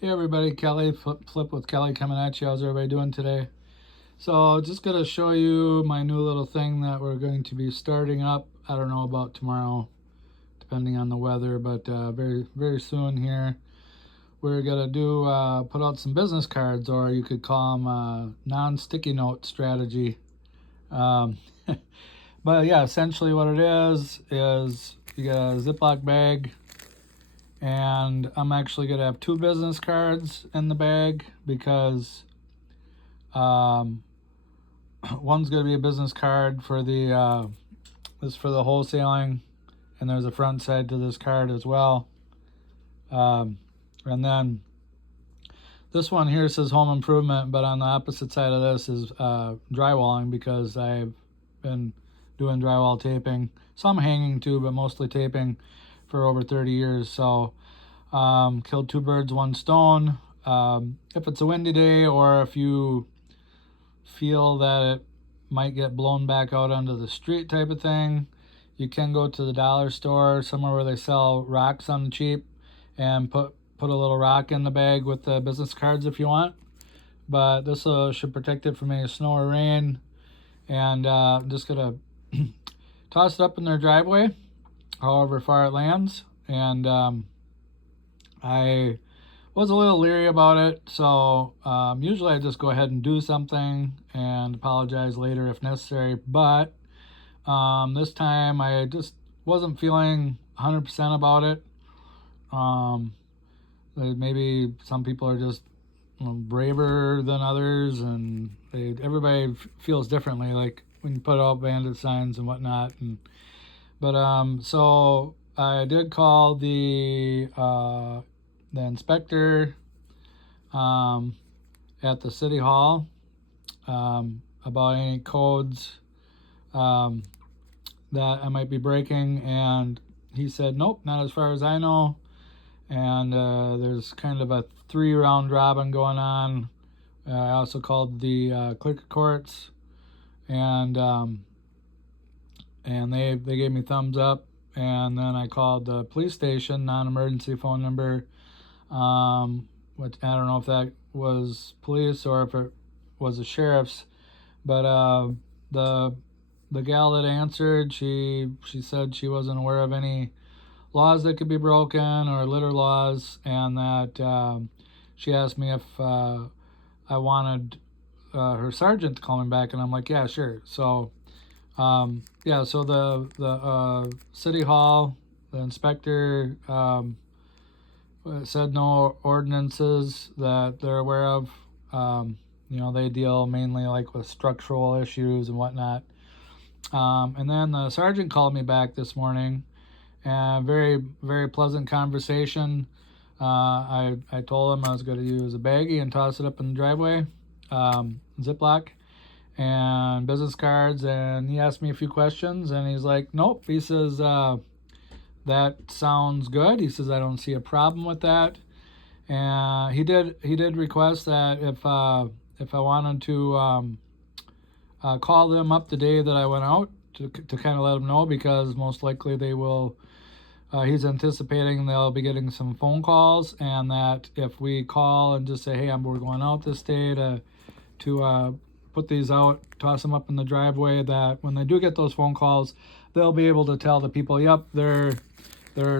Hey everybody, Kelly, Flip with Kelly coming at you. How's everybody doing today? So just going to show you my new little thing that we're going to be starting up. I don't know about tomorrow, depending on the weather, but very, very soon here. We're going to put out some business cards, or you could call them non-sticky note strategy. Um, but yeah, essentially what it is you get a Ziploc bag, and I'm actually going to have two business cards in the bag because um, one's going to be a business card for this for the wholesaling, and there's a front side to this card as well. And then this one here says home improvement, but on the opposite side of this is drywalling, because I've been doing drywall taping, some hanging too, but mostly taping for over 30 years. So killed two birds, one stone. If it's a windy day, or if you feel that it might get blown back out onto the street type of thing, you can go to the dollar store, somewhere where they sell rocks on the cheap, and put a little rock in the bag with the business cards if you want. But this should protect it from any snow or rain. And I'm just gonna toss it up in their driveway, however far it lands. And I was a little leery about it, so usually I just go ahead and do something and apologize later if necessary. But this time I just wasn't feeling 100% about it. Maybe some people are just braver than others, and everybody feels differently. Like when you put out bandit signs and whatnot, so I did call the inspector at the city hall about any codes that I might be breaking, and he said nope, not as far as I know. And there's kind of a 3-round robin going on. I also called the clerk of courts, and they gave me thumbs up. And then I called the police station non-emergency phone number, which I don't know if that was police or if it was the sheriff's. But the gal that answered, she said she wasn't aware of any laws that could be broken, or litter laws, and that she asked me if I wanted her sergeant to call me back, and I'm like, yeah, sure. So so the city hall, the inspector said no ordinances that they're aware of. They deal mainly like with structural issues and whatnot. And then the sergeant called me back this morning, and very, very pleasant conversation. I told him I was going to use a baggie and toss it up in the driveway, Ziploc, and business cards. And he asked me a few questions, and he's like, nope. He says, that sounds good. He says, I don't see a problem with that. And he did request that if I wanted to call them up the day that I went out to kind of let them know, because most likely they will. He's anticipating they'll be getting some phone calls, and that if we call and just say, hey, we're going out this day to put these out, toss them up in the driveway, that when they do get those phone calls, they'll be able to tell the people, yep, they're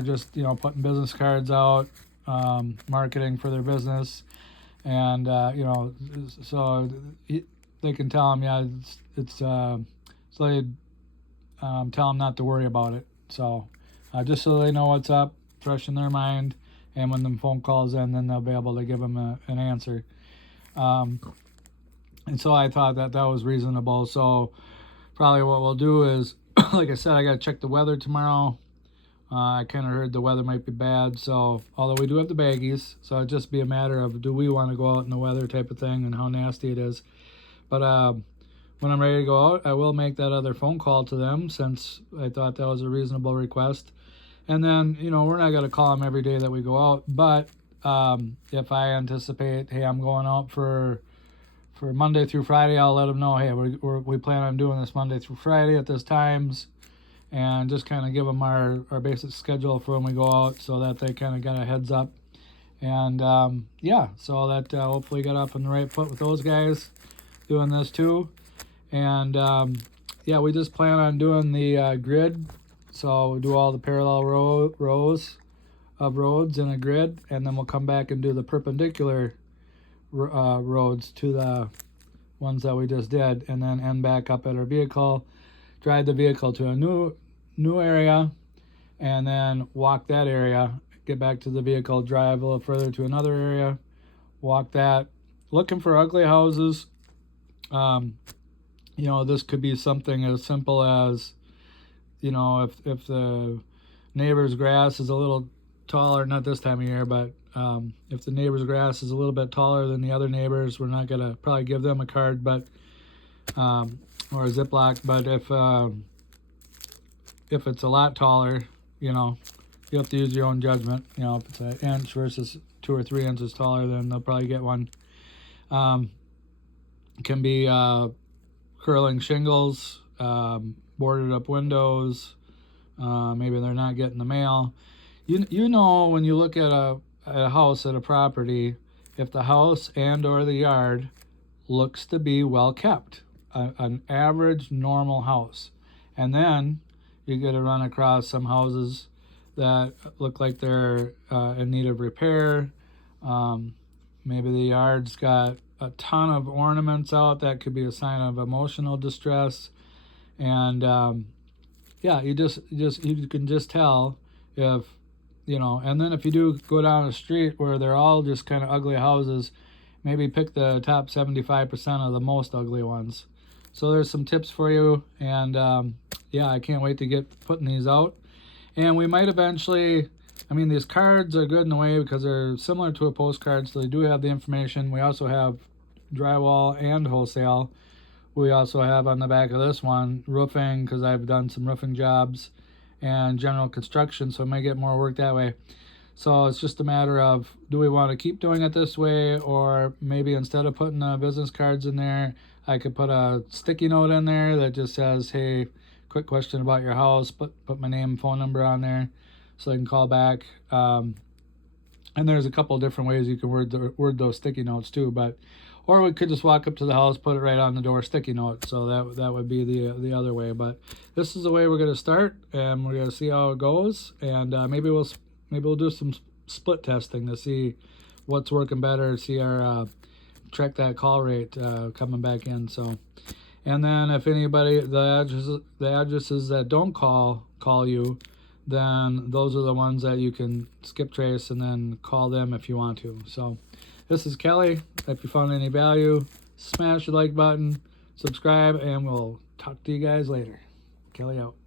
just putting business cards out, marketing for their business, and so they can tell them, yeah, it's so they tell them not to worry about it. So just so they know what's up, fresh in their mind, and when the phone calls in, then they'll be able to give them an answer. And so I thought that was reasonable. So probably what we'll do is, like I said, I got to check the weather tomorrow. I kind of heard the weather might be bad, so although we do have the baggies, so it'd just be a matter of, do we want to go out in the weather type of thing, and how nasty it is. But when I'm ready to go out, I will make that other phone call to them, since I thought that was a reasonable request. And then, we're not going to call them every day that we go out, but if I anticipate, hey, I'm going out for Monday through Friday, I'll let them know, hey, we plan on doing this Monday through Friday at this times, and just kind of give them our basic schedule for when we go out, so that they kind of got a heads up. And yeah, so that hopefully got up on the right foot with those guys doing this too. And yeah, we just plan on doing the grid. So we'll do all the parallel rows of roads in a grid, and then we'll come back and do the perpendicular roads to the ones that we just did, and then end back up at our vehicle, drive the vehicle to a new area, and then walk that area, get back to the vehicle, drive a little further to another area, walk that, looking for ugly houses. You know, this could be something as simple as, you know, if the neighbor's grass is a little taller, not this time of year, but if the neighbor's grass is a little bit taller than the other neighbors, we're not going to probably give them a card, but or a Ziploc. But if it's a lot taller, you know, you have to use your own judgment. You know, if it's an inch versus 2 or 3 inches taller, then they'll probably get one. It can be curling shingles, boarded up windows. Maybe they're not getting the mail. You know, when you look at a house, at a property, if the house and or the yard looks to be well kept, an average normal house, and then you get to run across some houses that look like they're in need of repair. Maybe the yard's got a ton of ornaments out. That could be a sign of emotional distress. And yeah, you can just tell if, you know. And then if you do go down a street where they're all just kind of ugly houses, maybe pick the top 75% of the most ugly ones. So there's some tips for you. And yeah, I can't wait to get putting these out. And we might eventually, I mean, these cards are good in a way because they're similar to a postcard, so they do have the information. We also have drywall and wholesale. We also have on the back of this one roofing, because I've done some roofing jobs, and general construction, so I may get more work that way. So it's just a matter of, do we want to keep doing it this way, or maybe instead of putting business cards in there, I could put a sticky note in there that just says, hey, quick question about your house, put my name and phone number on there so I can call back. And there's a couple different ways you can word those sticky notes too, or we could just walk up to the house, put it right on the door, sticky note. So that would be the other way. But this is the way we're going to start, and we're going to see how it goes. And maybe we'll do some split testing to see what's working better. See our track that call rate coming back in. So, and then if anybody, the addresses that don't call you, then those are the ones that you can skip trace and then call them if you want to. So this is Kelly. If you found any value, smash the like button, subscribe, and we'll talk to you guys later. Kelly out.